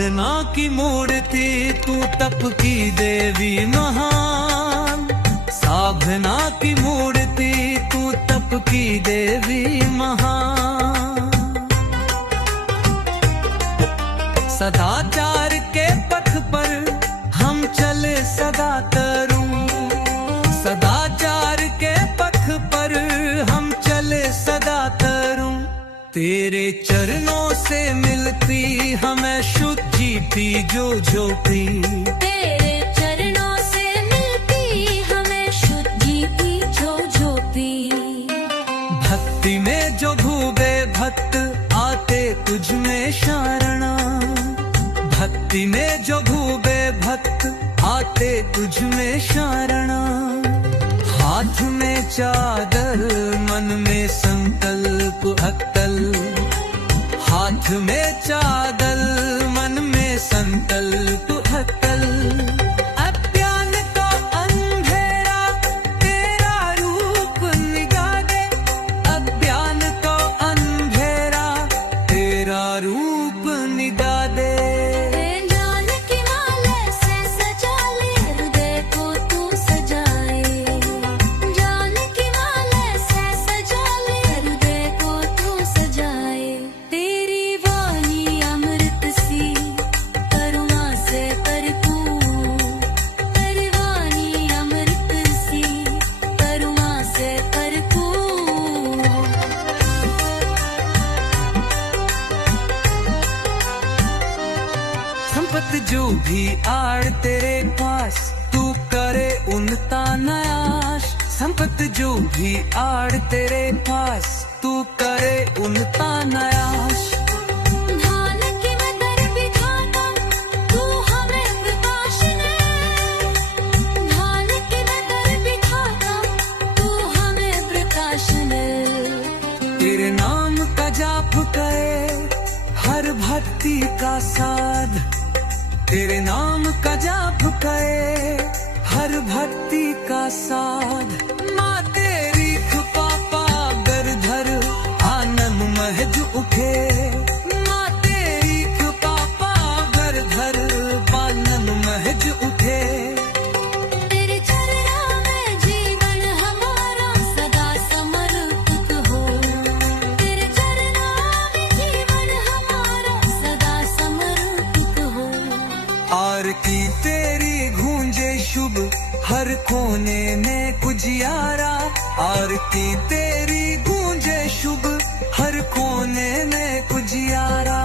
साधना की मूर्ति तू, तप की देवी महान। साधना की मूर्ति तू, तप की देवी महान। सदाचार के पथ पर हम चले सदा तरुण। सदाचार के पथ पर हम चले सदा तरुण। तेरे चरणों से मिलती हमें शुद्धि थी जो पी। तेरे चरणों से मिलती हमें शुद्धि थी जो पी। भक्ति में जो डूबे भक्त आते तुझ में शरणा। भक्ति में जो डूबे भक्त आते तुझ में शरणा। हाथ में चादर मन में संकल्प अक्कल। हाथ में चादर मन में संकल्प अक्कल। अज्ञान का अंधेरा तेरा रूप निगाह दे। अज्ञान का अंधेरा तेरा रूप निगाह दे। संपत जो भी आड़ तेरे पास तू करे उनका नाश। संपत जो भी आड़ तेरे पास तू करे उनका नाश। ध्यान की मैं दर बिठाता तू हमें प्रकाश दे। ध्यान की मैं दर बिठाता तू हमें प्रकाश दे। तेरे नाम का जाप करे हर भक्ति का साध। तेरे नाम का जाप करे हर भक्ति का साध। माँ तेरी कृपा पागर धर आनंद महज उठे। माँ तेरी कृपा पागर धर आनंद महज उठे। तेरे चरणों में जीवन हमारा सदा समर्पित हो। तेरे चरणों में जीवन हमारा सदा समर्पित हो। आरती तेरी गूंजे शुभ हर कोने में उजियारा। आरती तेरी गूंजे शुभ हर कोने में उजियारा।